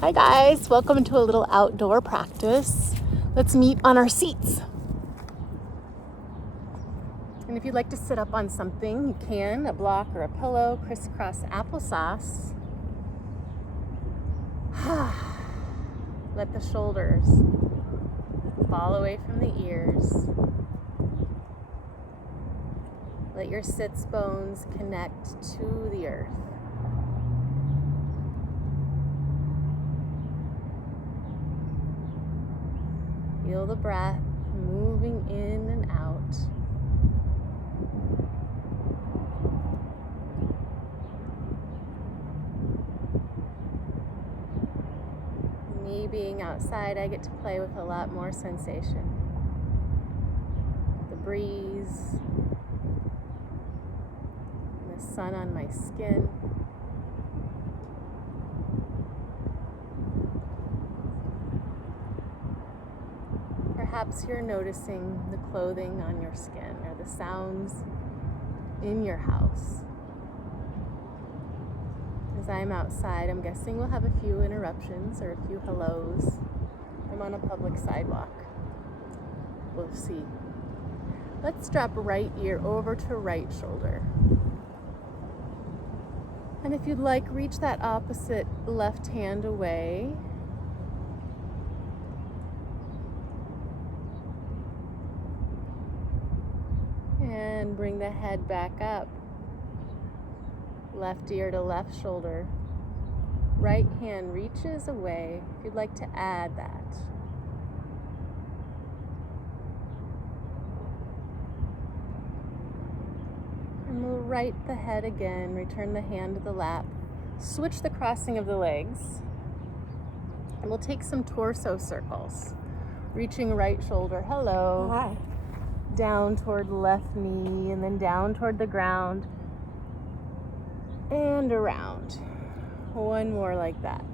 Hi guys, welcome to a little outdoor practice. Let's meet on our seats. And if you'd like to sit up on something, you can, a block or a pillow, crisscross applesauce. Let the shoulders fall away from the ears. Let your sits bones connect to the earth. Feel the breath moving in and out. Me being outside, I get to play with a lot more sensation. The breeze, the sun on my skin. Perhaps you're noticing the clothing on your skin or the sounds in your house. As I'm outside, I'm guessing we'll have a few interruptions or a few hellos. I'm on a public sidewalk. We'll see. Let's drop right ear over to right shoulder. And if you'd like, reach that opposite left hand away. And bring the head back up. Left ear to left shoulder. Right hand reaches away if you'd like to add that. And we'll right the head again, return the hand to the lap. Switch the crossing of the legs. And we'll take some torso circles. Reaching right shoulder, hello. Hi. Down toward left knee and then down toward the ground and around. One more like that.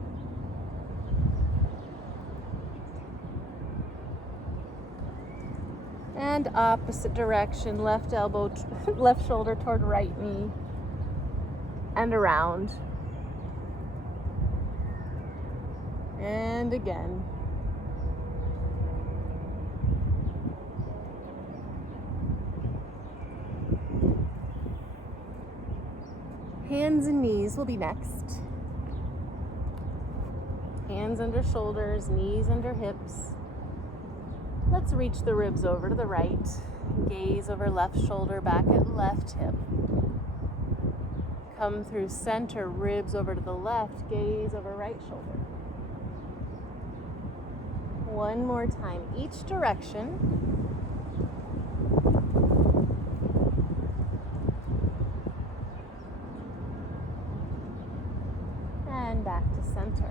And opposite direction, left elbow, left shoulder toward right knee and around. And again. Hands and knees will be next. Hands under shoulders, knees under hips. Let's reach the ribs over to the right. Gaze over left shoulder, back at left hip. Come through center, ribs over to the left, gaze over right shoulder. One more time, each direction. And back to center.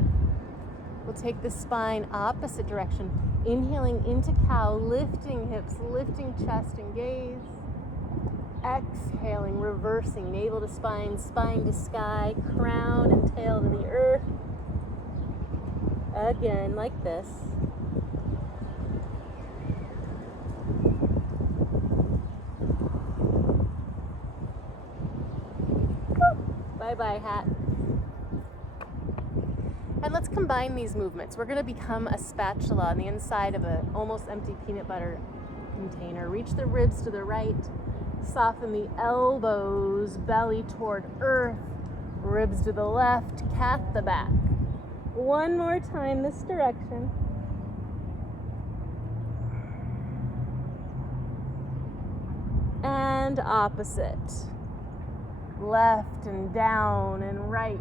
We'll take the spine opposite direction. Inhaling into cow, lifting hips, lifting chest and gaze. Exhaling, reversing, navel to spine, spine to sky, crown and tail to the earth. Again, like this. Bye-bye, hat. And let's combine these movements. We're going to become a spatula on the inside of an almost empty peanut butter container. Reach the ribs to the right. Soften the elbows, belly toward earth. Ribs to the left, cat the back. One more time this direction. And opposite. Left and down and right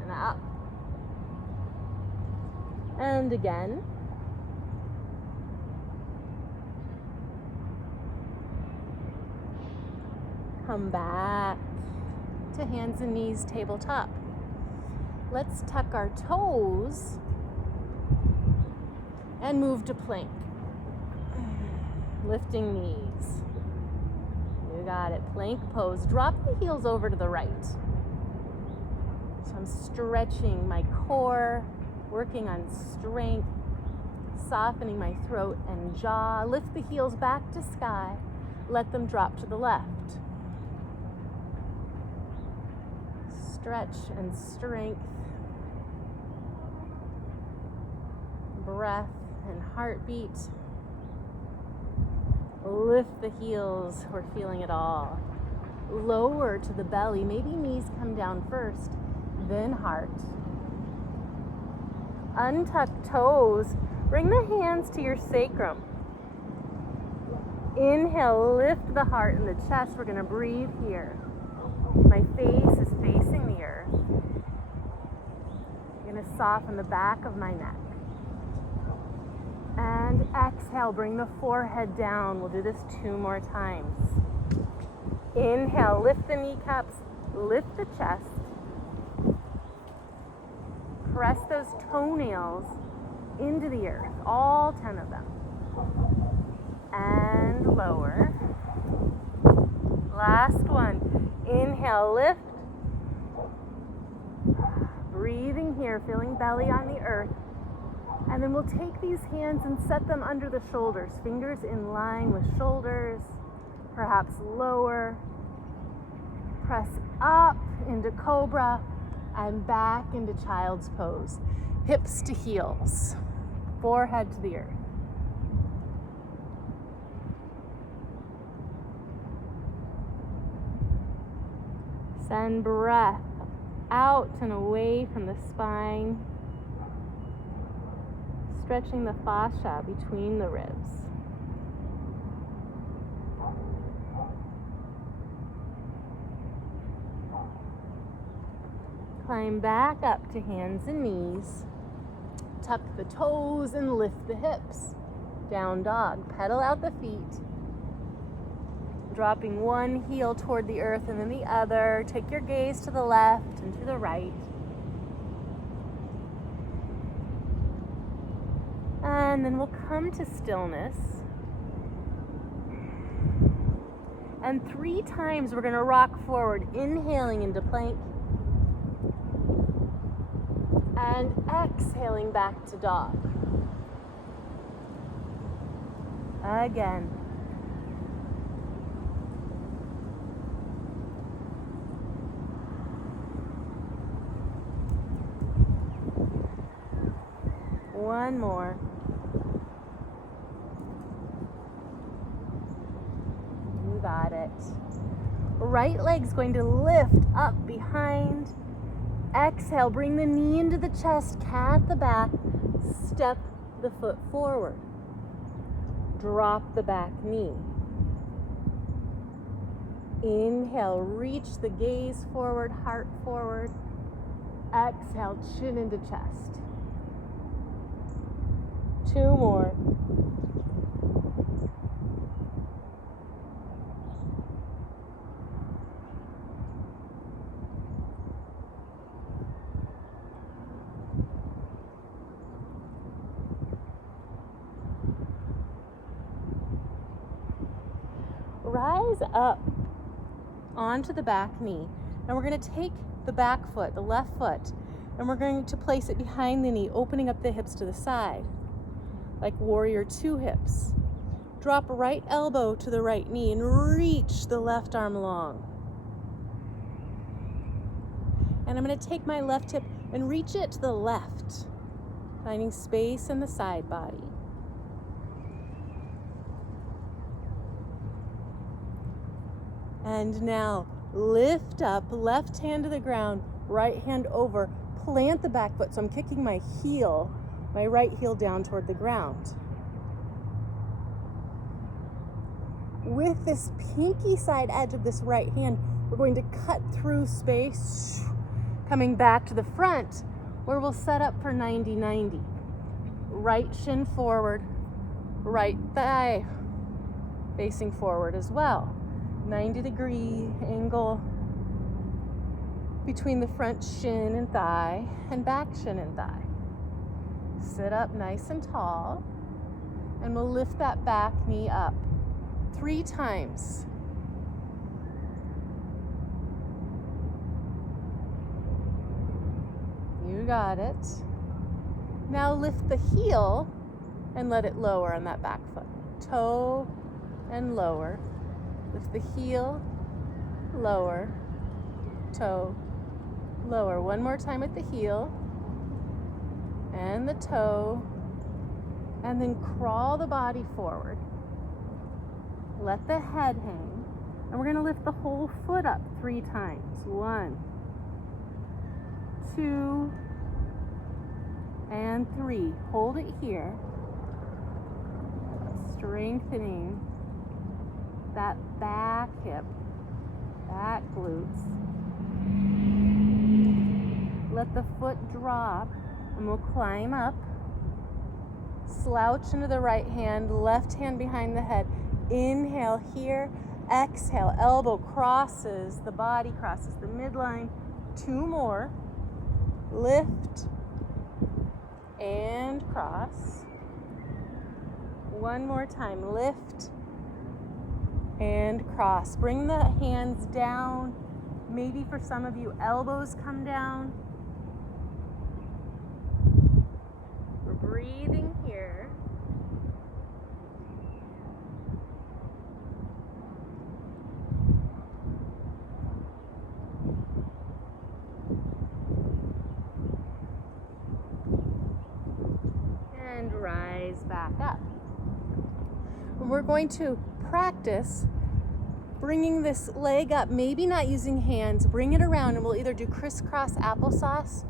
and up. And again. Come back to hands and knees, tabletop. Let's tuck our toes and move to plank. Lifting knees. You got it. Plank pose. Drop the heels over to the right. So I'm stretching my core, working on strength, softening my throat and jaw. Lift the heels back to sky. Let them drop to the left. Stretch and strength. breath and heartbeat. Lift the heels, we're feeling it all. Lower to the belly, maybe knees come down first, then heart. Untuck toes, bring the hands to your sacrum. Inhale, lift the heart and the chest, we're gonna breathe here. My face is facing the earth. I'm gonna soften the back of my neck. And exhale, bring the forehead down. We'll do this 2 more times. Inhale, lift the kneecaps, lift the chest. Press those toenails into the earth, all 10 of them. And lower. Last one. Inhale, lift. Breathing here, feeling belly on the earth. And then we'll take these hands and set them under the shoulders, fingers in line with shoulders, perhaps lower. Press up into cobra and back into child's pose. Hips to heels, forehead to the earth. Send breath out and away from the spine. Stretching the fascia between the ribs. Climb back up to hands and knees. Tuck the toes and lift the hips. Down dog. Pedal out the feet. Dropping one heel toward the earth and then the other. Take your gaze to the left and to the right. And then we'll come to stillness. And 3 times we're going to rock forward, inhaling into plank. And exhaling back to dog. Again. One more. You got it. Right leg's going to lift up behind. Exhale, bring the knee into the chest, cat the back, step the foot forward. Drop the back knee. Inhale, reach the gaze forward, heart forward. Exhale, chin into chest. 2 more. Rise up onto the back knee, and we're going to take the back foot, the left foot, and we're going to place it behind the knee, opening up the hips to the side, like warrior 2 hips. Drop right elbow to the right knee and reach the left arm long. And I'm going to take my left hip and reach it to the left, finding space in the side body. And now lift up, left hand to the ground, right hand over, plant the back foot. So I'm kicking my heel, my right heel down toward the ground. With this pinky side edge of this right hand, we're going to cut through space, coming back to the front, where we'll set up for 90-90. Right shin forward, right thigh facing forward as well. 90-degree angle between the front shin and thigh and back shin and thigh. Sit up nice and tall, and we'll lift that back knee up 3 times. You got it. Now lift the heel and let it lower on that back foot. Toe and lower. Lift the heel, lower, toe, lower. One more time at the heel and the toe, And then crawl the body forward. Let the head hang. And we're going to lift the whole foot up 3 times. 1, 2, and 3. Hold it here. Strengthening that back hip, back glutes. Let the foot drop and we'll climb up. Slouch into the right hand, left hand behind the head. Inhale here, exhale, elbow crosses, the body crosses the midline. 2 more. Lift and cross. 1 more time, lift and cross. Bring the hands down. Maybe for some of you, elbows come down. We're breathing here. And rise back up. We're going to practice bringing this leg up, maybe not using hands, bring it around, and we'll either do crisscross applesauce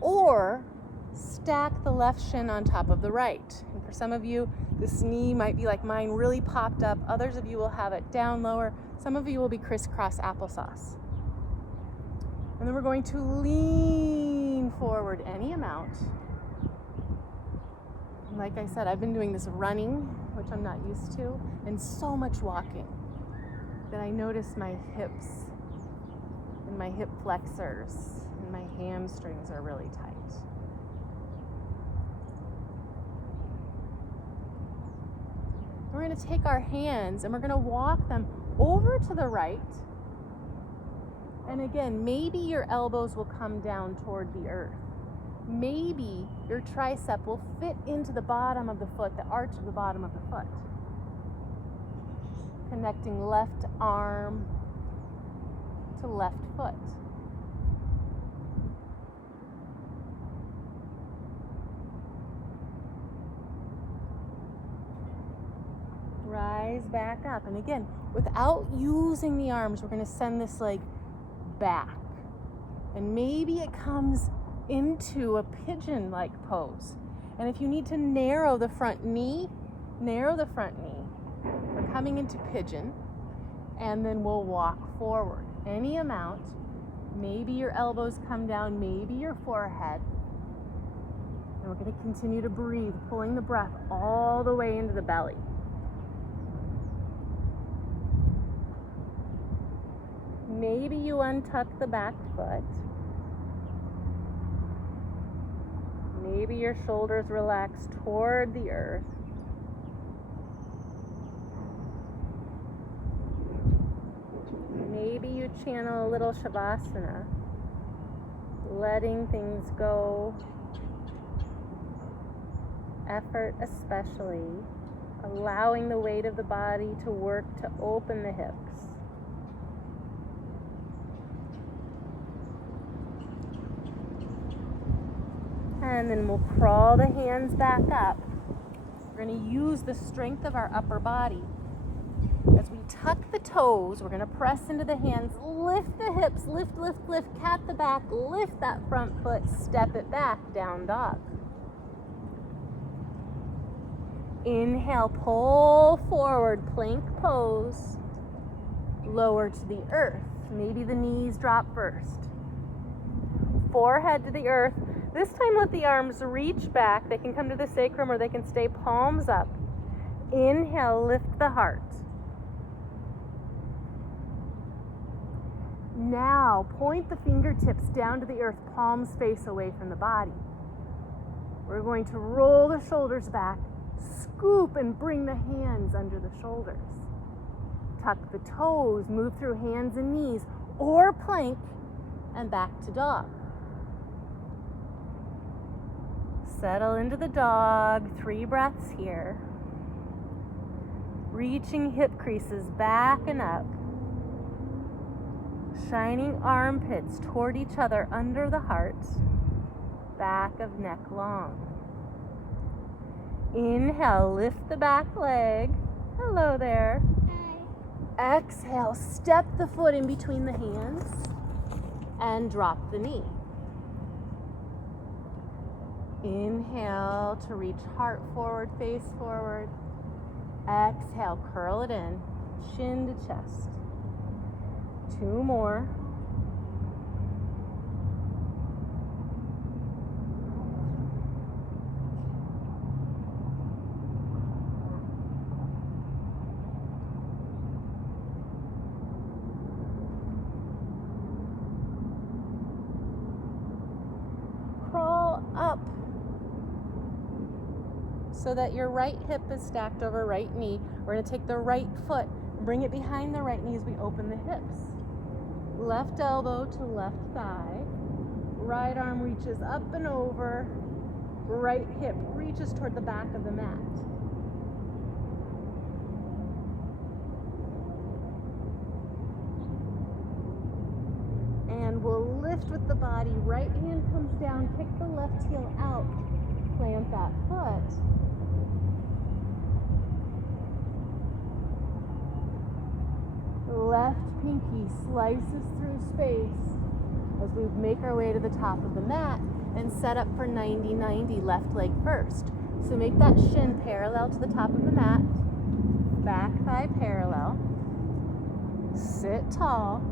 or stack the left shin on top of the right. And for some of you, this knee might be like mine, really popped up. Others of you will have it down lower. Some of you will be crisscross applesauce. And then we're going to lean forward any amount. Like I said, I've been doing this running, which I'm not used to, and so much walking that I notice my hips and my hip flexors and my hamstrings are really tight. We're going to take our hands and we're going to walk them over to the right. And again, maybe your elbows will come down toward the earth. Maybe your tricep will fit into the bottom of the foot, the arch of the bottom of the foot. Connecting left arm to left foot. Rise back up. And again, without using the arms, we're going to send this leg back. And maybe it comes into a pigeon-like pose. And if you need to narrow the front knee, narrow the front knee. We're coming into pigeon, and then we'll walk forward. Any amount. Maybe your elbows come down, maybe your forehead. And we're going to continue to breathe, pulling the breath all the way into the belly. Maybe you untuck the back foot. Maybe your shoulders relax toward the earth. Maybe you channel a little Shavasana, letting things go, effort especially, allowing the weight of the body to work to open the hips. And then we'll crawl the hands back up. We're going to use the strength of our upper body. As we tuck the toes, we're going to press into the hands, lift the hips, lift, lift, lift, cat the back, lift that front foot, step it back, down dog. Inhale, pull forward, plank pose, lower to the earth. Maybe the knees drop first. Forehead to the earth. This time let the arms reach back. They can come to the sacrum or they can stay palms up. Inhale, lift the heart. Now, point the fingertips down to the earth, palms face away from the body. We're going to roll the shoulders back, scoop and bring the hands under the shoulders. Tuck the toes, move through hands and knees, or plank, and back to dog. Settle into the dog, 3 breaths here. Reaching hip creases back and up. Shining armpits toward each other under the heart. Back of neck long. Inhale, lift the back leg. Hello there. Hi. Exhale, step the foot in between the hands and drop the knee. Inhale to reach heart forward, face forward. Exhale, curl it in, chin to chest. 2 more. Crawl up so that your right hip is stacked over right knee. We're going to take the right foot, bring it behind the right knee as we open the hips. Left elbow to left thigh. Right arm reaches up and over. Right hip reaches toward the back of the mat. And we'll lift with the body. Right hand comes down, kick the left heel out, plant that foot. Left pinky slices through space as we make our way to the top of the mat and set up for 90-90, left leg first. So make that shin parallel to the top of the mat, back thigh parallel, sit tall,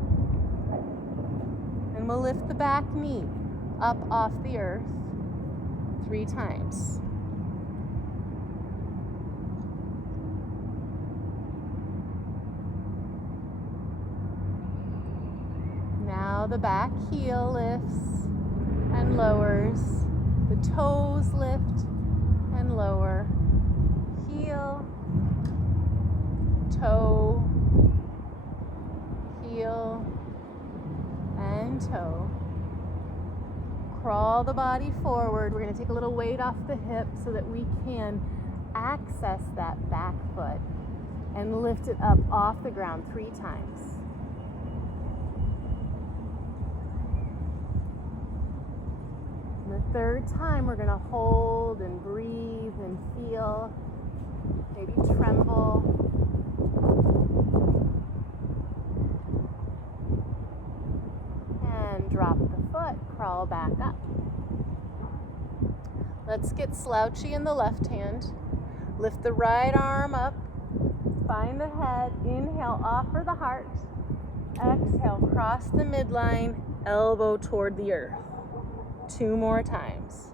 and we'll lift the back knee up off the earth 3 times. Now the back heel lifts and lowers. The toes lift and lower. Heel, toe, heel, and toe. Crawl the body forward. We're going to take a little weight off the hip so that we can access that back foot and lift it up off the ground 3 times. The 3rd time, we're going to hold and breathe and feel, maybe tremble. And drop the foot, crawl back up. Let's get slouchy in the left hand. Lift the right arm up, find the head, inhale, offer the heart. Exhale, cross the midline, elbow toward the earth. 2 more times.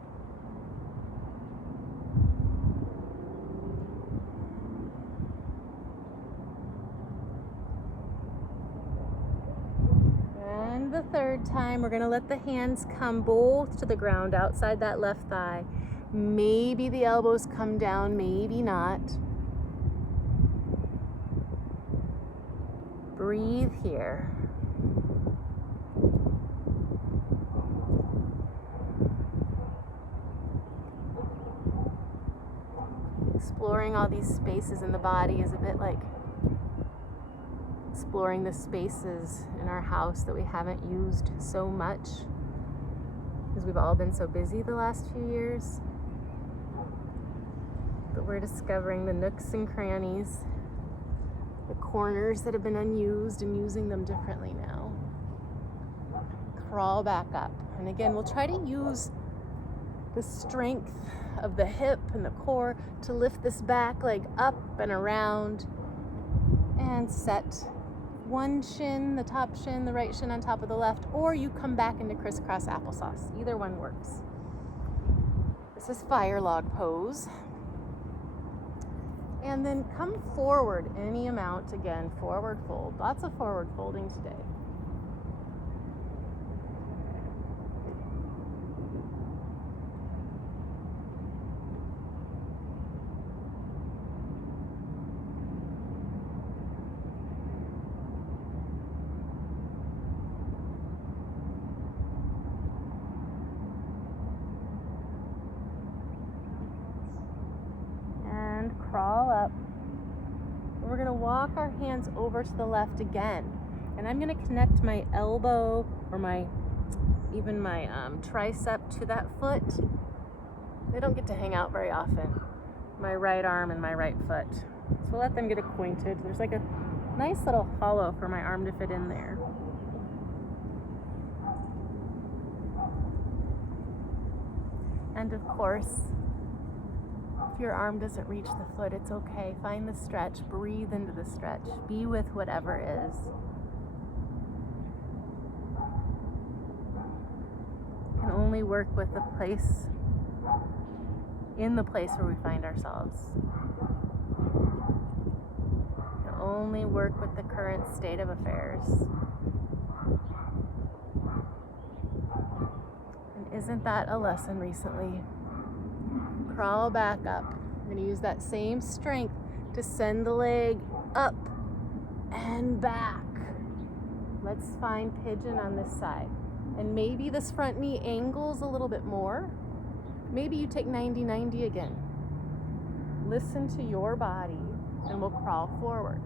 And the 3rd time, we're going to let the hands come both to the ground outside that left thigh. Maybe the elbows come down, maybe not. Breathe here. Exploring all these spaces in the body is a bit like exploring the spaces in our house that we haven't used so much because we've all been so busy the last few years. But we're discovering the nooks and crannies, the corners that have been unused and using them differently now. Crawl back up. And again, we'll try to use the strength of the hip and the core to lift this back leg up and around and set one shin, the top shin, the right shin on top of the left, or you come back into crisscross applesauce. Either one works. This is fire log pose. And then come forward any amount, again, forward fold. Lots of forward folding today. Crawl up. We're going to walk our hands over to the left again. And I'm going to connect my elbow or my tricep to that foot. They don't get to hang out very often. my right arm and my right foot. So let them get acquainted. There's like a nice little hollow for my arm to fit in there. And of course, if your arm doesn't reach the foot, it's okay. Find the stretch, breathe into the stretch, be with whatever is. You can only work with the place, in the place where we find ourselves. You can only work with the current state of affairs. And isn't that a lesson recently? Crawl back up. I'm going to use that same strength to send the leg up and back. Let's find pigeon on this side. And maybe this front knee angles a little bit more. Maybe you take 90-90 again. Listen to your body and we'll crawl forward.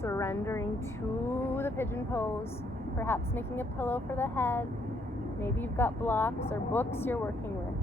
Surrendering to the pigeon pose, perhaps making a pillow for the head. Maybe you've got blocks or books you're working with.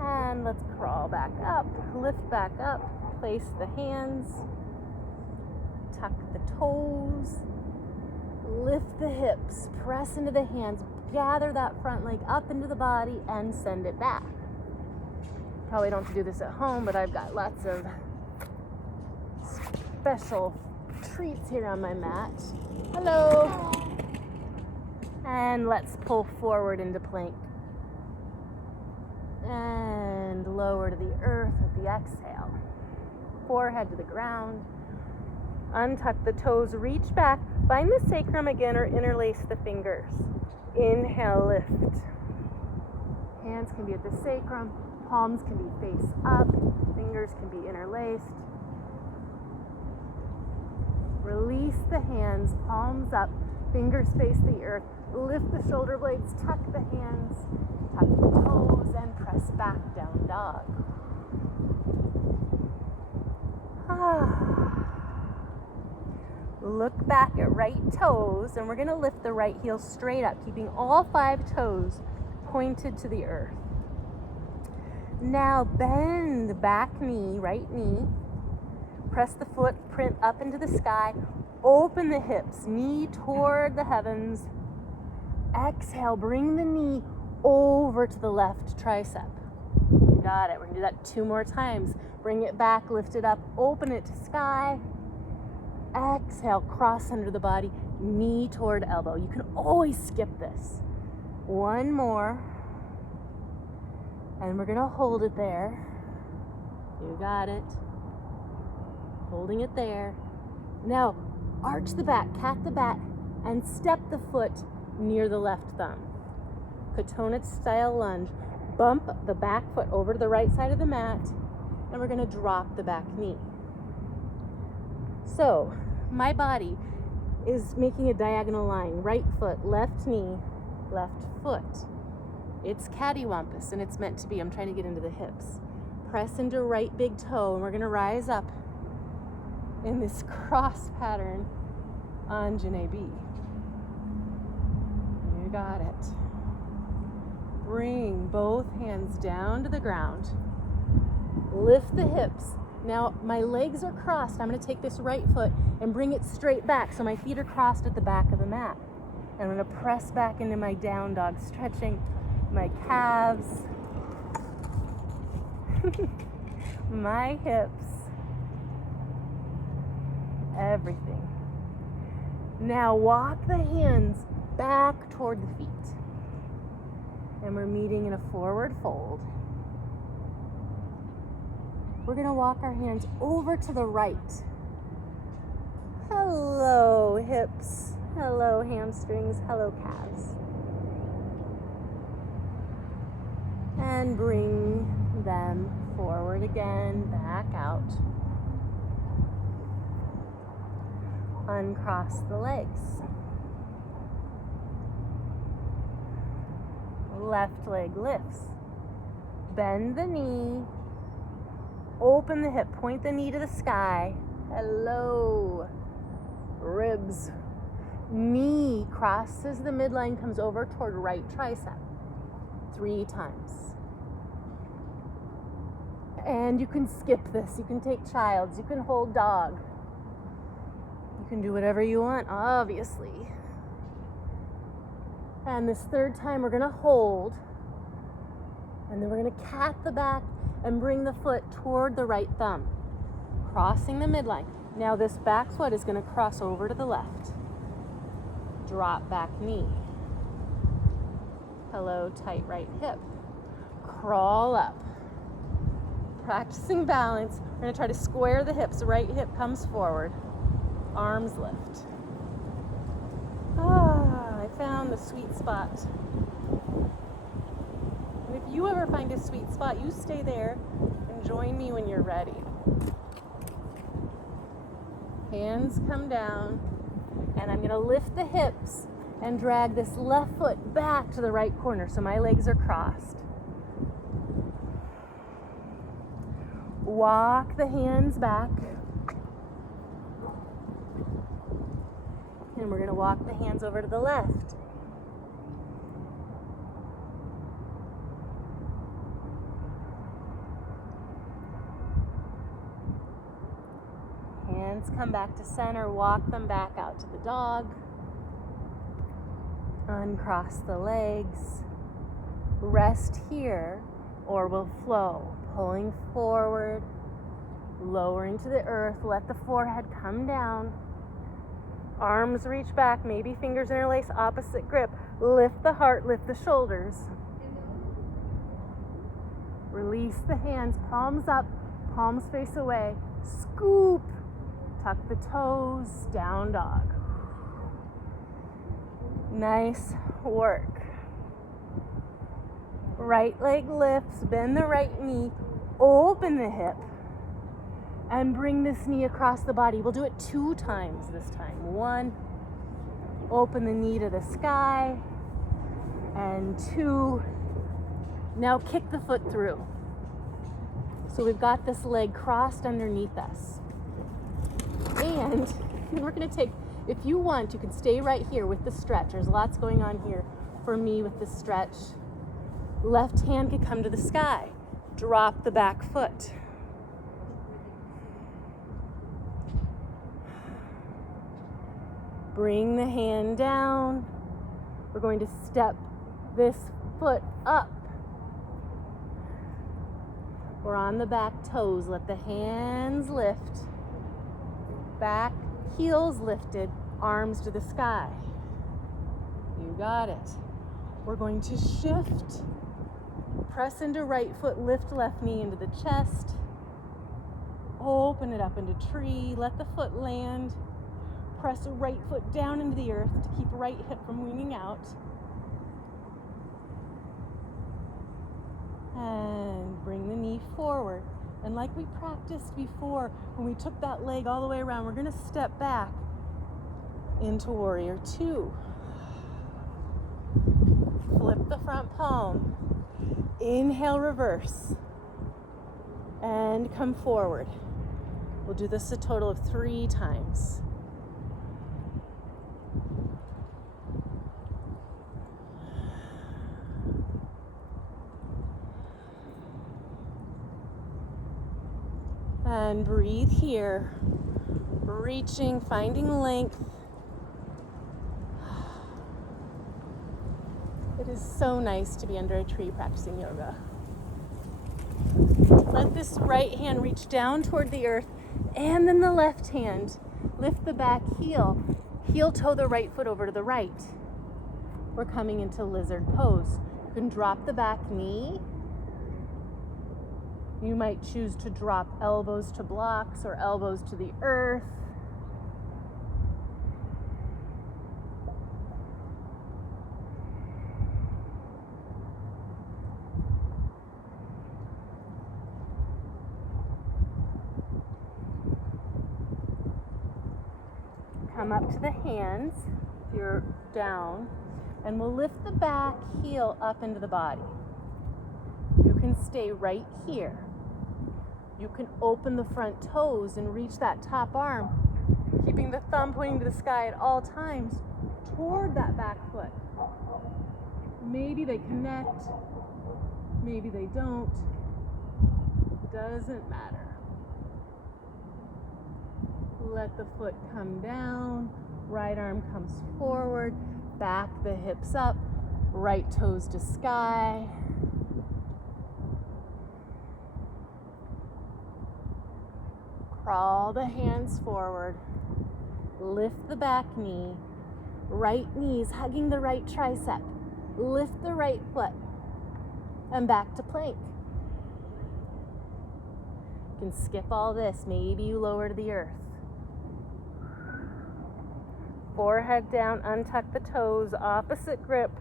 And let's crawl back up, lift back up, place the hands, tuck the toes, lift the hips, press into the hands, gather that front leg up into the body and send it back. Probably don't have to do this at home, but I've got lots of special treats here on my mat. Hello. And let's pull forward into plank. And lower to the earth with the exhale. Forehead to the ground. Untuck the toes, reach back. Find the sacrum again or interlace the fingers. Inhale, lift. Hands can be at the sacrum. Palms can be face up. Fingers can be interlaced. Release the hands, palms up. Fingers face the earth. Lift the shoulder blades, tuck the hands. Tuck the toes and press back, down dog. Look back at right toes, and we're going to lift the right heel straight up, keeping all 5 toes pointed to the earth. Now bend the back knee, right knee. Press the footprint up into the sky. Open the hips, knee toward the heavens. Exhale, bring the knee over to the left tricep. You got it. We're going to do that 2 more times. Bring it back, lift it up, open it to sky. Exhale, cross under the body, knee toward elbow. You can always skip this. 1 more. And we're going to hold it there. You got it. Holding it there. Now, arch the back, cat the bat, and step the foot near the left thumb. Kotonich style lunge. Bump the back foot over to the right side of the mat, and we're going to drop the back knee. So, my body is making a diagonal line. Right foot, left knee, left foot. It's cattywampus, and it's meant to be. I'm trying to get into the hips. Press into right big toe, and we're going to rise up in this cross pattern, Anjane B. You got it. Bring both hands down to the ground. Lift the hips. Now my legs are crossed. I'm going to take this right foot and bring it straight back so my feet are crossed at the back of the mat. And I'm going to press back into my down dog, stretching my calves, my hips, everything. Now walk the hands back toward the feet. And we're meeting in a forward fold. We're going to walk our hands over to the right. Hello, hips. Hello, hamstrings. Hello, calves. And bring them forward again, back out. Uncross the legs. Left leg lifts. Bend the knee. Open the hip. Point the knee to the sky. Hello. Ribs. Knee crosses the midline, comes over toward right tricep. 3 times. And you can skip this. You can take child's. You can hold dog. You can do whatever you want, obviously. And this 3rd time we're going to hold. And then we're going to cat the back and bring the foot toward the right thumb, crossing the midline. Now this back foot is going to cross over to the left. Drop back knee. Hello, tight right hip. Crawl up. Practicing balance. We're going to try to square the hips. Right hip comes forward. Arms lift. I found the sweet spot. And if you ever find a sweet spot, you stay there and join me when you're ready. Hands come down, and I'm going to lift the hips and drag this left foot back to the right corner so my legs are crossed. Walk the hands back. And we're going to walk the hands over to the left. Hands come back to center. Walk them back out to the dog. Uncross the legs. Rest here, or we'll flow. Pulling forward, lowering to the earth. Let the forehead come down. Arms reach back, maybe fingers interlace, opposite grip. Lift the heart, lift the shoulders. Release the hands, palms up, palms face away. Scoop, tuck the toes, down dog. Nice work. Right leg lifts, bend the right knee, open the hip, and bring this knee across the body. We'll do it 2 times this time. 1, open the knee to the sky, and 2, now kick the foot through. So we've got this leg crossed underneath us. And we're gonna take, if you want, you can stay right here with the stretch. There's lots going on here for me with the stretch. Left hand can come to the sky. Drop the back foot. Bring the hand down. We're going to step this foot up. We're on the back toes. Let the hands lift. Back, heels lifted, arms to the sky. You got it. We're going to shift. Press into right foot, lift left knee into the chest. Open it up into tree. Let the foot land. Press the right foot down into the earth to keep right hip from winging out. And bring the knee forward. And like we practiced before, when we took that leg all the way around, we're going to step back into Warrior 2. Flip the front palm. Inhale, reverse. And come forward. We'll do this a total of 3 times. And breathe here, reaching, finding length. It is so nice to be under a tree practicing yoga. Let this right hand reach down toward the earth, and then the left hand. Lift the back heel. Heel toe the right foot over to the right. We're coming into lizard pose. You can drop the back knee. You might choose to drop elbows to blocks or elbows to the earth. come up to the hands if you're down, and we'll lift the back heel up into the body. You can stay right here. You can open the front toes and reach that top arm, keeping the thumb pointing to the sky at all times toward that back foot. Maybe they connect, maybe they don't. Doesn't matter. Let the foot come down, right arm comes forward, back the hips up, right toes to sky. Crawl the hands forward, lift the back knee, right knees hugging the right tricep, lift the right foot, and back to plank. You can skip all this, maybe you lower to the earth. Forehead down, untuck the toes, opposite grip,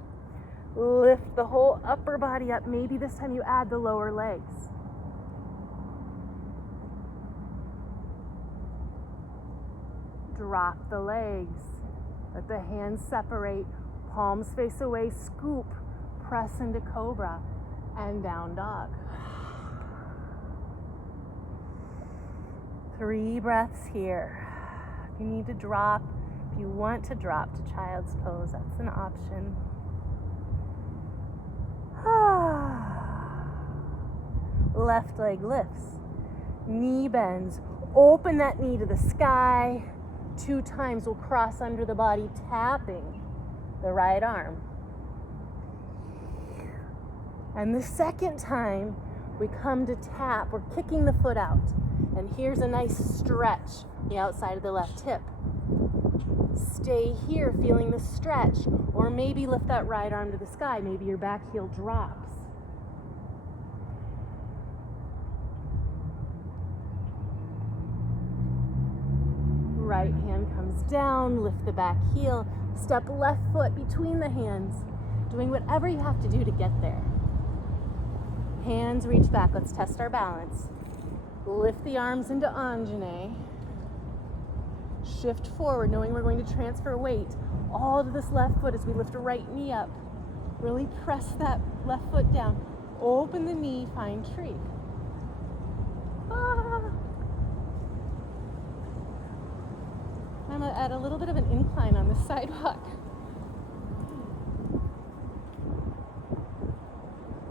lift the whole upper body up, maybe this time you add the lower legs. Drop the legs, let the hands separate, palms face away, scoop, press into cobra, and down dog. 3 breaths here. If you need to drop, if you want to drop to child's pose, that's an option. Left leg lifts, knee bends, open that knee to the sky. 2 times we'll cross under the body, tapping the right arm. And the second time we come to tap, we're kicking the foot out. And here's a nice stretch, the outside of the left hip. Stay here feeling the stretch, or maybe lift that right arm to the sky. Maybe your back heel drops. Right hand comes down, lift the back heel, step left foot between the hands, doing whatever you have to do to get there. Hands reach back, let's test our balance. Lift the arms into Anjane. Shift forward, knowing we're going to transfer weight all to this left foot as we lift a right knee up. Really press that left foot down. Open the knee, find tree. I'm at a little bit of an incline on the sidewalk.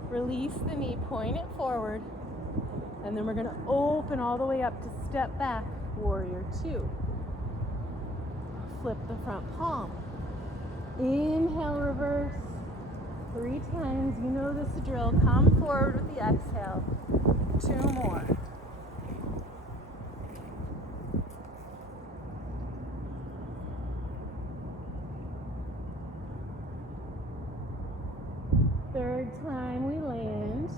Release the knee, point it forward, and then we're going to open all the way up to step back, warrior 2. Flip the front palm. Inhale, reverse. 3 times, you know this drill. Come forward with the exhale. 2 more. Third time we land.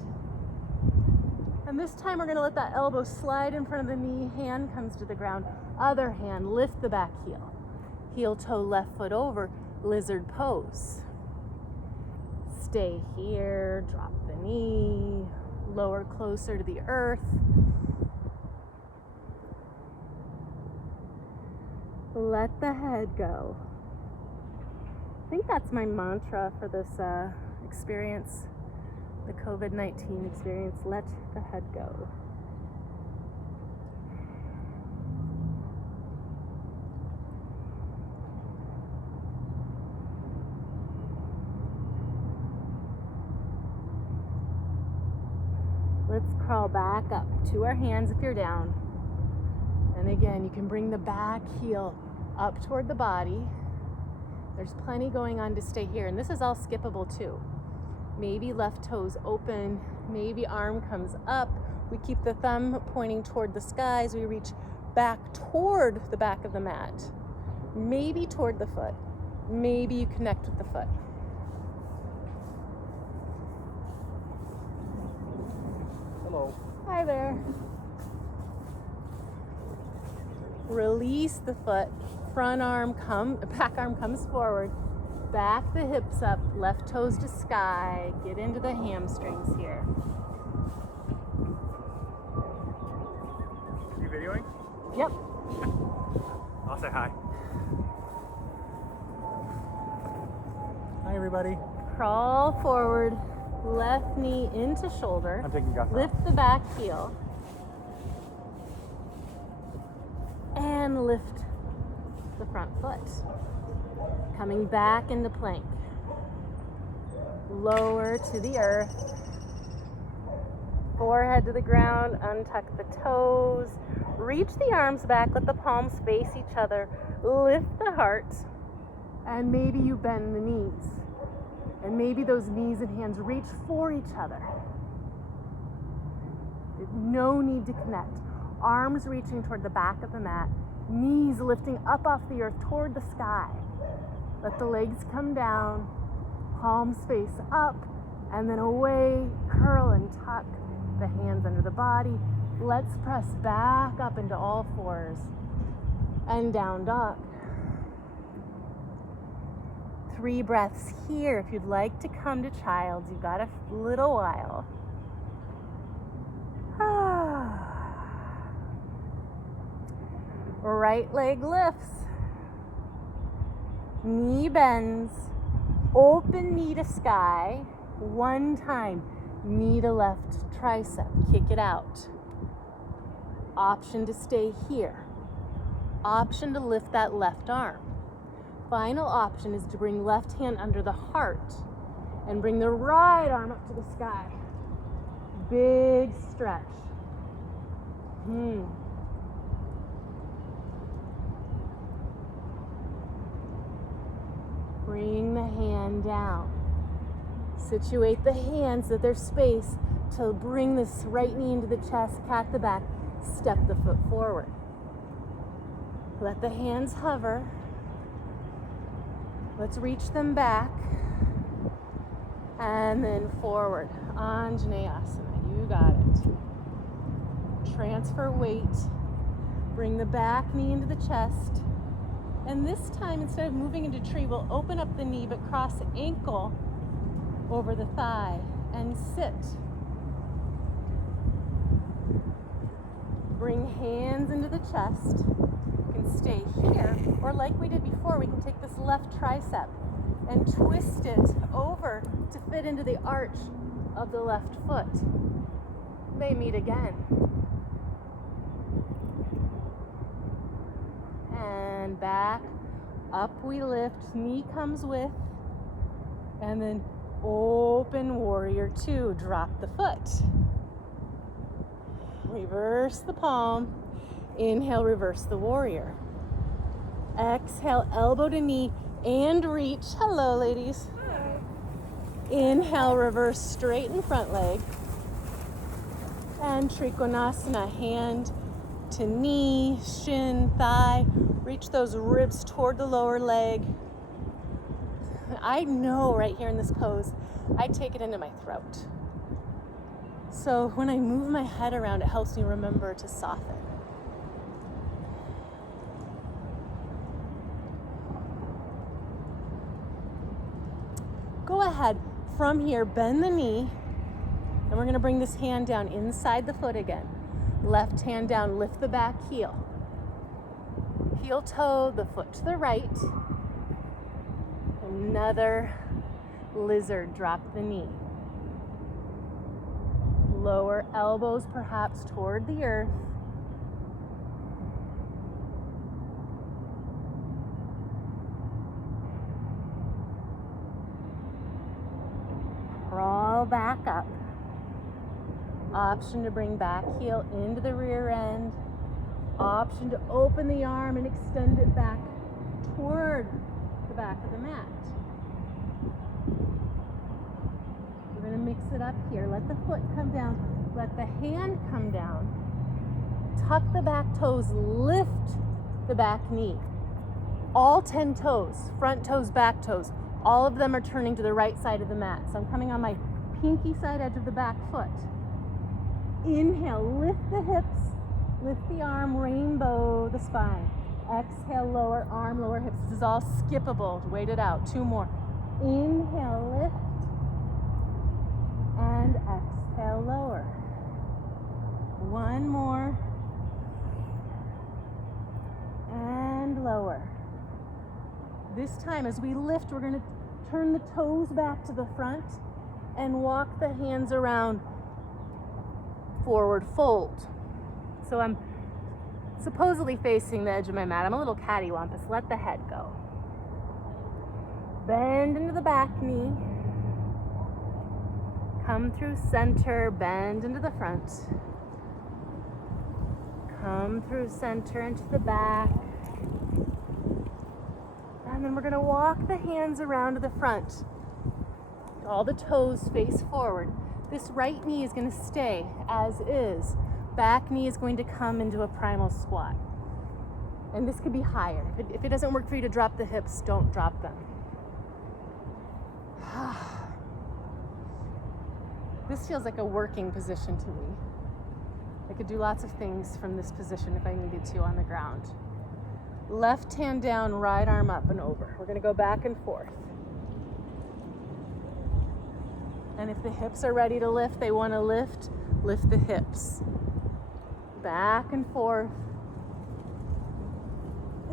And this time we're going to let that elbow slide in front of the knee, hand comes to the ground. Other hand, lift the back heel. Heel toe, left foot over, lizard pose. Stay here, drop the knee, lower closer to the earth. Let the head go. I think that's my mantra for this experience, the COVID-19 experience. Let the head go. Let's crawl back up to our hands if you're down. And again, you can bring the back heel up toward the body. There's plenty going on to stay here, and this is all skippable too. Maybe left toes open, maybe arm comes up. We keep the thumb pointing toward the sky as we reach back toward the back of the mat. Maybe toward the foot. Maybe you connect with the foot. Hello. Hi there. Release the foot. Front arm back arm comes forward. Back the hips up, left toes to sky. Get into the hamstrings here. You videoing? Yep. I'll say hi. Hi, everybody. Crawl forward, left knee into shoulder. I'm taking Gus Lift the back heel. And lift the front foot. Coming back into plank. Lower to the earth. Forehead to the ground, untuck the toes. Reach the arms back, let the palms face each other. Lift the heart. And maybe you bend the knees. And maybe those knees and hands reach for each other. There's no need to connect. Arms reaching toward the back of the mat. Knees lifting up off the earth toward the sky. Let the legs come down. Palms face up. And then away. Curl and tuck the hands under the body. Let's press back up into all fours. And down dog. 3 breaths here. If you'd like to come to child's, you've got a little while. Right leg lifts. Knee bends. Open knee to sky. 1 time. Knee to left tricep. Kick it out. Option to stay here. Option to lift that left arm. Final option is to bring left hand under the heart and bring the right arm up to the sky. Big stretch. Bring the hand down. Situate the hands so that there's space to bring this right knee into the chest, cat the back, step the foot forward. Let the hands hover. Let's reach them back. And then forward. Anjaneyasana. You got it. Transfer weight. Bring the back knee into the chest. And this time, instead of moving into tree, we'll open up the knee but cross the ankle over the thigh and sit. Bring hands into the chest. You can stay here, or like we did before, we can take this left tricep and twist it over to fit into the arch of the left foot. They meet again. And back, up we lift, knee comes with, and then open warrior 2, drop the foot. Reverse the palm, inhale, reverse the warrior. Exhale, elbow to knee and reach. Hello, ladies. Hi. Inhale, reverse, straighten front leg. And Trikonasana, hand to knee, shin, thigh. Reach those ribs toward the lower leg. I know right here in this pose, I take it into my throat. So when I move my head around, it helps me remember to soften. Go ahead, from here, bend the knee, and we're gonna bring this hand down inside the foot again. Left hand down, lift the back heel. Heel toe, the foot to the right. Another lizard, drop the knee. Lower elbows perhaps toward the earth. Crawl back up. Option to bring back heel into the rear end. Option to open the arm and extend it back toward the back of the mat. We're going to mix it up here. Let the foot come down. Let the hand come down. Tuck the back toes. Lift the back knee. All 10 toes, front toes, back toes, all of them are turning to the right side of the mat. So I'm coming on my pinky side edge of the back foot. Inhale, lift the hips, lift the arm, rainbow the spine. Exhale, lower arm, lower hips. This is all skippable. Wait it out. 2 more. Inhale, lift. And exhale, lower. 1 more. And This time as we lift, we're gonna turn the toes back to the front and walk the hands around, forward fold. So I'm supposedly facing the edge of my mat. I'm a little cattywampus. Let the head go. Bend into the back knee. Come through center, bend into the front. Come through center into the back. And then we're gonna walk the hands around to the front. All the toes face forward. This right knee is gonna stay as is. Back knee is going to come into a primal squat. And this could be higher. If it doesn't work for you to drop the hips, don't drop them. This feels like a working position to me. I could do lots of things from this position if I needed to on the ground. Left hand down, right arm up and over. We're gonna go back and forth. And if the hips are ready to lift, they wanna lift the hips. Back and forth.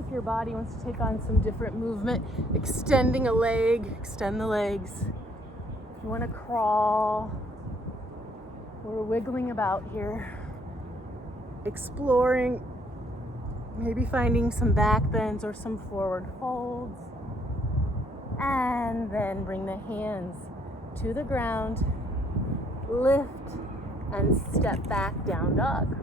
If your body wants to take on some different movement, extending a leg, extend the legs. If you wanna crawl, we're wiggling about here. Exploring, maybe finding some back bends or some forward folds. And then bring the hands to the ground, lift, and step back, down dog.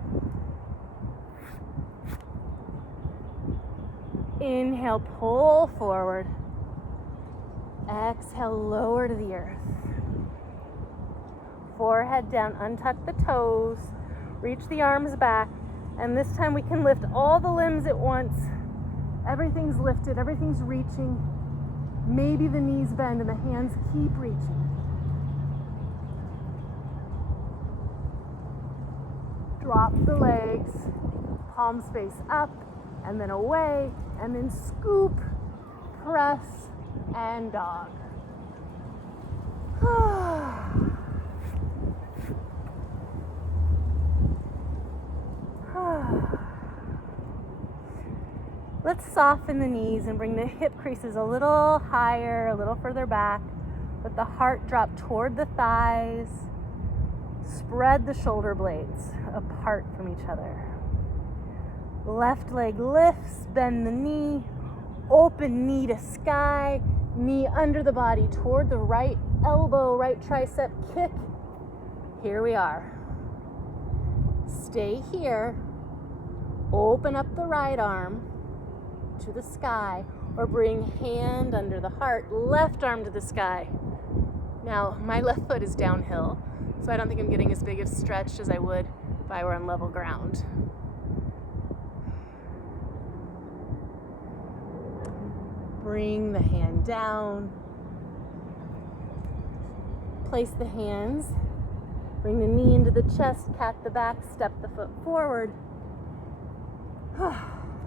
Inhale, pull forward. Exhale, lower to the earth. Forehead down, untuck the toes, reach the arms back, and this time we can lift all the limbs at once. Everything's lifted, everything's reaching. Maybe the knees bend and the hands keep reaching. Drop the legs, palms face up, and then away, and then scoop, press, and dog. Let's soften the knees and bring the hip creases a little higher, a little further back. Let the heart drop toward the thighs. Spread the shoulder blades apart from each other. Left leg lifts, bend the knee, open knee to sky, knee under the body toward the right elbow, right tricep kick. Here we are. Stay here. Open up the right arm to the sky, or bring hand under the heart, left arm to the sky. Now, my left foot is downhill, so I don't think I'm getting as big of stretch as I would if I were on level ground. Bring the hand down. Place the hands. Bring the knee into the chest, pat the back, step the foot forward.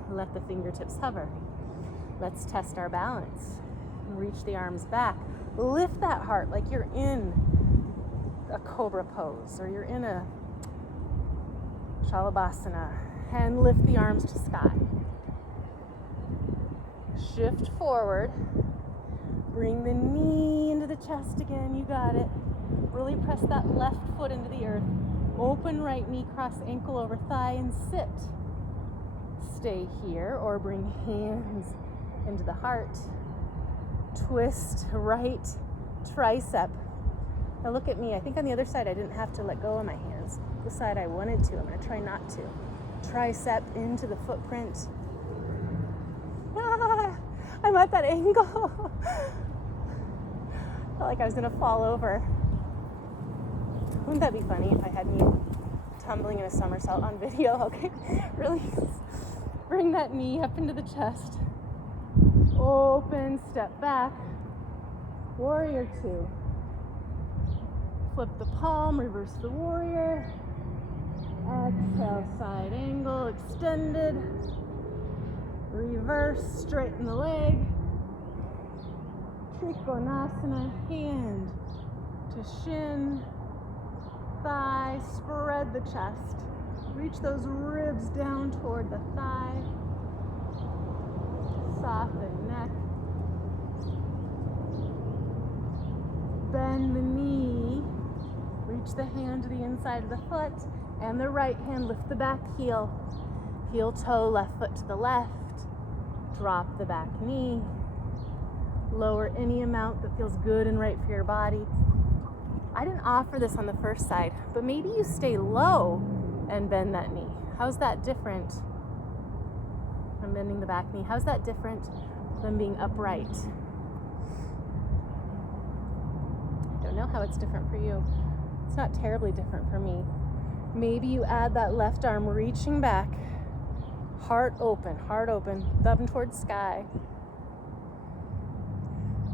Let the fingertips hover. Let's test our balance. Reach the arms back. Lift that heart like you're in a cobra pose or you're in a shalabhasana, and lift the arms to sky. Shift forward. Bring the knee into the chest again. You got it. Really press that left foot into the earth. Open right knee, cross ankle over thigh, and sit. Stay here or bring hands into the heart. Twist right tricep. Now look at me. I think on the other side I didn't have to let go of my hands. This side I wanted to. I'm going to try not to. Tricep into the footprint. I'm at that angle. Felt like I was going to fall over. Wouldn't that be funny if I had me tumbling in a somersault on video? Okay, release. Bring that knee up into the chest. Open, step back. Warrior two. Flip the palm, reverse the warrior. Exhale, side angle, extended. Reverse, straighten the leg. Trikonasana, hand to shin. Thigh, spread the chest. Reach those ribs down toward the thigh. Soften neck. Bend the knee. Reach the hand to the inside of the foot. And the right hand, lift the back heel. Heel toe, left foot to the left. Drop the back knee. Lower any amount that feels good and right for your body. I didn't offer this on the first side, but maybe you stay low and bend that knee. How's that different from bending the back knee? How's that different than being upright? I don't know how it's different for you. It's not terribly different for me. Maybe you add that left arm reaching back, heart open, thumb towards sky.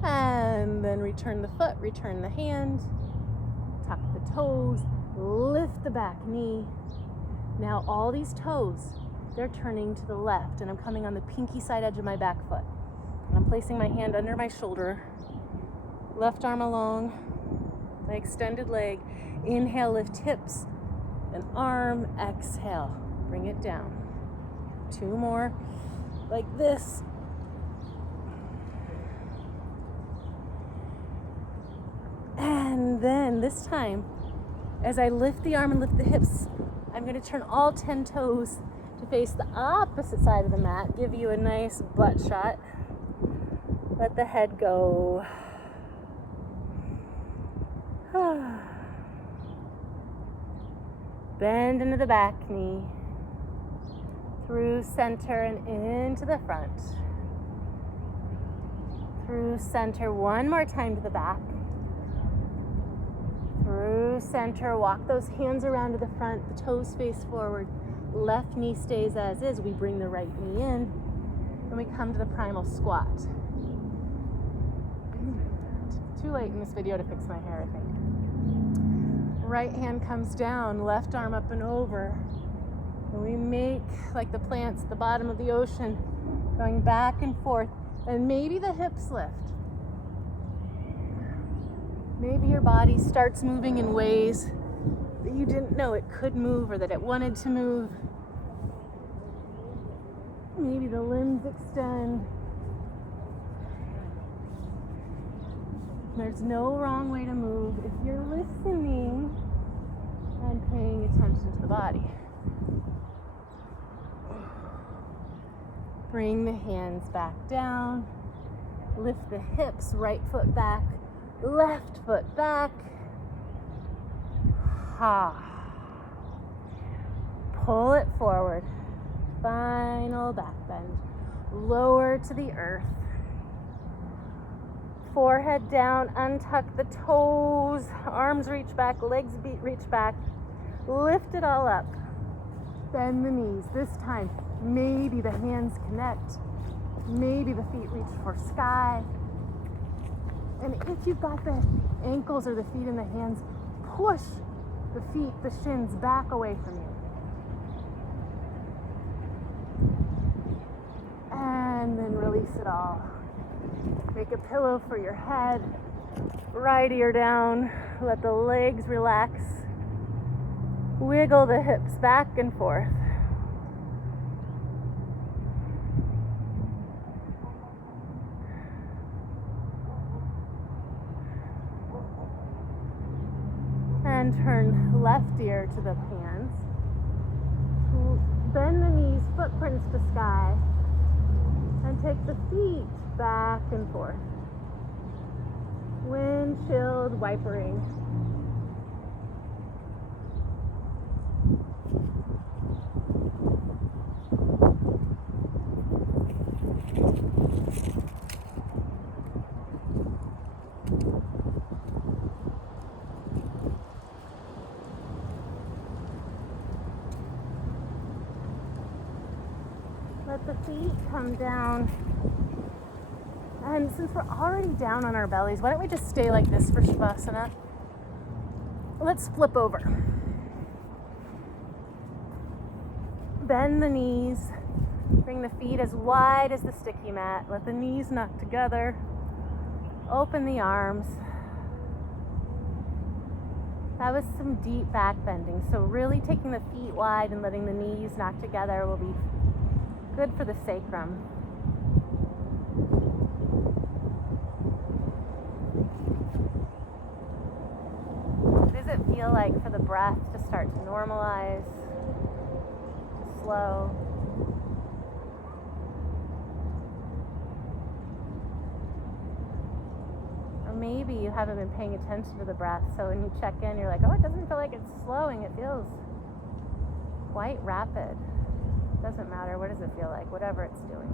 And then return the foot, return the hand, tuck the toes, lift the back knee. Now all these toes, they're turning to the left, and I'm coming on the pinky side edge of my back foot. And I'm placing my hand under my shoulder, left arm along my extended leg. Inhale, lift hips and arm, exhale, bring it down. 2 more, like this. And then this time, as I lift the arm and lift the hips, I'm going to turn all 10 toes to face the opposite side of the mat. Give you a nice butt shot. Let the head go. Bend into the back knee. Through center and into the front. Through center, one more time to the back. Through center, walk those hands around to the front, the toes face forward. Left knee stays as is. We bring the right knee in, and we come to the primal squat. Too late in this video to fix my hair, I think. Right hand comes down, left arm up and over. And we make like the plants at the bottom of the ocean, going back and forth. And maybe the hips lift. Maybe your body starts moving in ways that you didn't know it could move or that it wanted to move. Maybe the limbs extend. There's no wrong way to move if you're listening and paying attention to the body. Bring the hands back down. Lift the hips, right foot back, left foot back. Pull it forward. Final back bend. Lower to the earth. Forehead down, untuck the toes, arms reach back, legs reach back. Lift it all up. Bend the knees. This time, maybe the hands connect. Maybe the feet reach for sky. And if you've got the ankles or the feet in the hands, push the feet, the shins back away from you. And then release it all. Make a pillow for your head. Right ear down. Let the legs relax. Wiggle the hips back and forth. And turn left ear to the hands. Bend the knees, footprints to sky. And take the feet back and forth. Windshield wipering. Let the feet come down. And since we're already down on our bellies, why don't we just stay like this for Shavasana? Let's flip over. Bend the knees. Bring the feet as wide as the sticky mat. Let the knees knock together. Open the arms. That was some deep back bending. So really taking the feet wide and letting the knees knock together will be good for the sacrum. feel like for the breath to start to normalize, to slow. Or maybe you haven't been paying attention to the breath, so when you check in, you're like, oh, it doesn't feel like it's slowing. It feels quite rapid. Doesn't matter. What does it feel like? Whatever it's doing.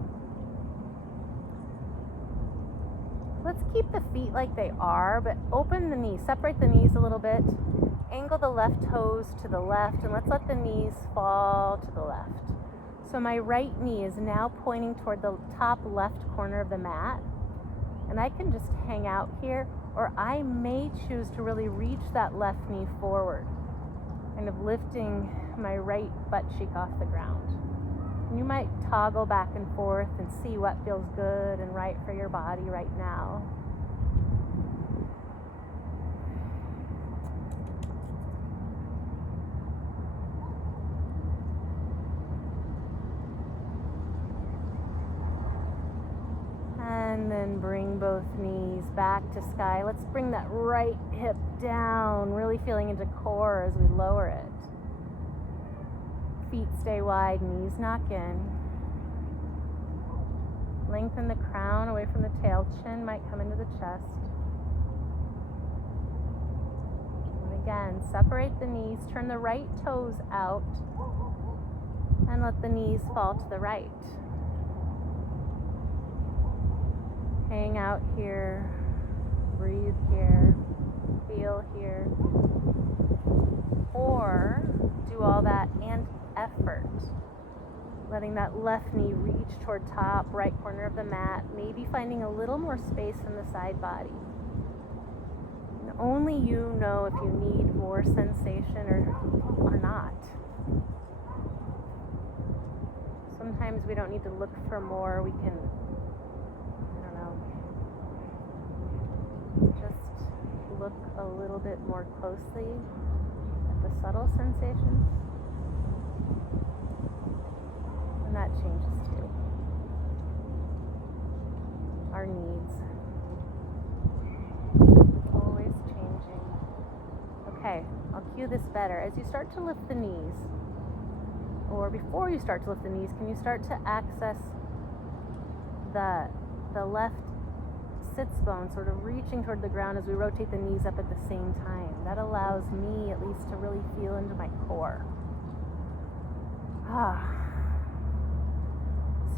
Let's keep the feet like they are, but open the knees. Separate the knees a little bit. Angle the left toes to the left, and let's let the knees fall to the left. So my right knee is now pointing toward the top left corner of the mat, and I can just hang out here, or I may choose to really reach that left knee forward, kind of lifting my right butt cheek off the ground. You might toggle back and forth and see what feels good and right for your body right now. And then bring both knees back to sky. Let's bring that right hip down, really feeling into core as we lower it. Feet stay wide, knees knock in. Lengthen the crown away from the tail. Chin might come into the chest. And again, separate the knees. Turn the right toes out. And let the knees fall to the right. Hang out here. Breathe here. Feel here. Or do all that and effort, letting that left knee reach toward top right corner of the mat, maybe finding a little more space in the side body. And only you know if you need more sensation or not. Sometimes we don't need to look for more. We can, just look a little bit more closely at the subtle sensations. And that changes too. Our needs. Always changing. Okay, I'll cue this better. As you start to lift the knees, or before you start to lift the knees, can you start to access the left sits bone, sort of reaching toward the ground as we rotate the knees up at the same time? That allows me at least to really feel into my core.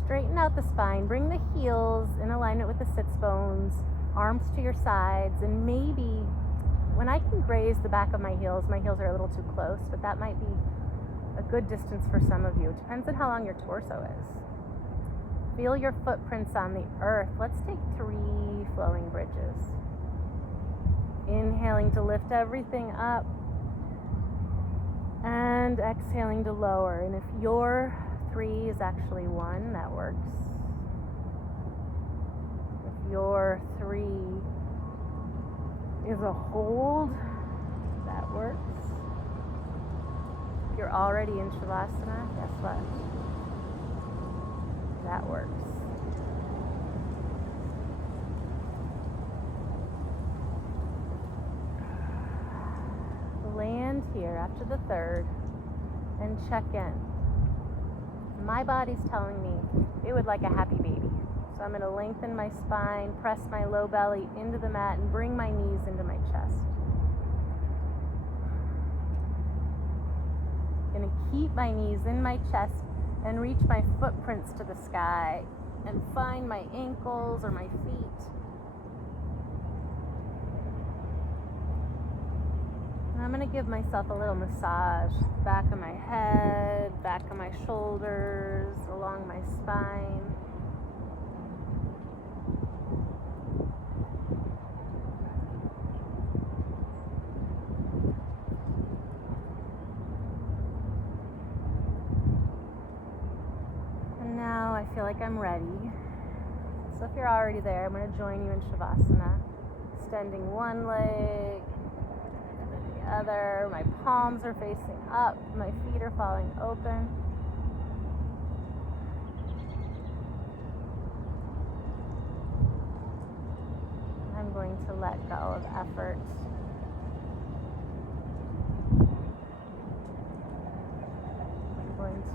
Straighten out the spine. Bring the heels in alignment with the sits bones, arms to your sides, and maybe when I can graze the back of my heels are a little too close, but that might be a good distance for some of you. It depends on how long your torso is. Feel your footprints on the earth. Let's take 3 flowing bridges. Inhaling to lift everything up, and exhaling to lower. And if your 3 is actually 1, that works. If your 3 is a hold, that works. If you're already in Shavasana, guess what? That works. Land here after the 3rd and check in. My body's telling me it would like a happy baby. So I'm going to lengthen my spine, press my low belly into the mat, and bring my knees into my chest. I'm going to keep my knees in my chest and reach my footprints to the sky and find my ankles or my feet. And I'm going to give myself a little massage, back of my head, back of my shoulders, along my spine. And now I feel like I'm ready. So if you're already there, I'm going to join you in Shavasana. Extending one leg, other. My palms are facing up, my feet are falling open. I'm going to let go of effort.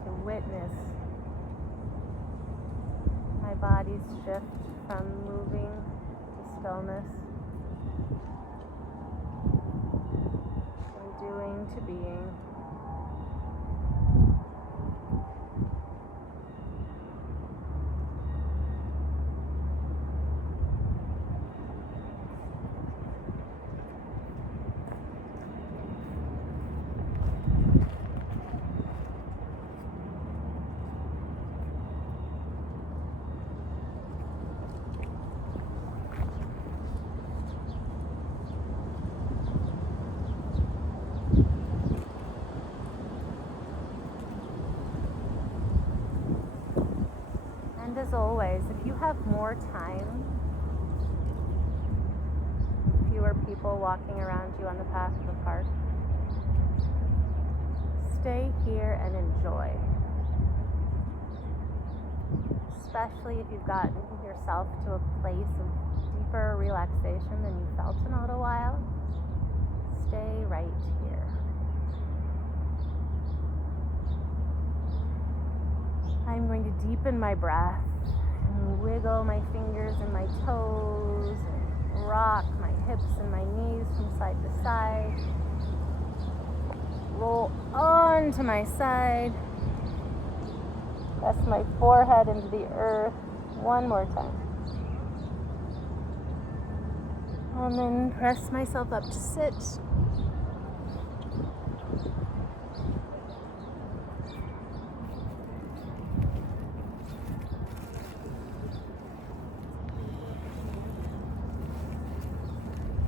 to witness my body's shift from moving to stillness, from doing to being. And as always, if you have more time, fewer people walking around you on the path of the park, stay here and enjoy. Especially if you've gotten yourself to a place of deeper relaxation than you felt in a little while, stay right here. I'm going to deepen my breath and wiggle my fingers and my toes and rock my hips and my knees from side to side. Roll onto my side. Press my forehead into the earth one more time. And then press myself up to sit.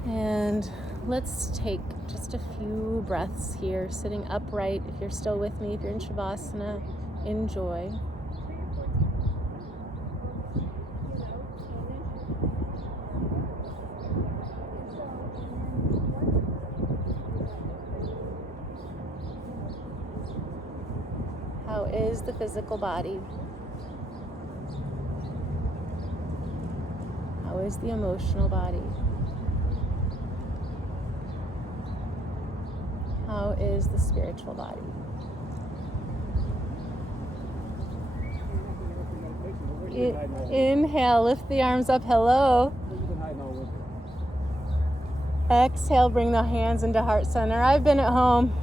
And let's take just a few breaths here, sitting upright. If you're still with me, if you're in Shavasana, enjoy. How is the physical body? How is the emotional body? How is the spiritual body? Inhale, lift the arms up, hello. Exhale, bring the hands into heart center. I've been at home,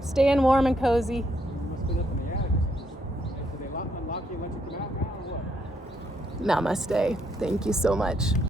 staying warm and cozy. Namaste. Thank you so much.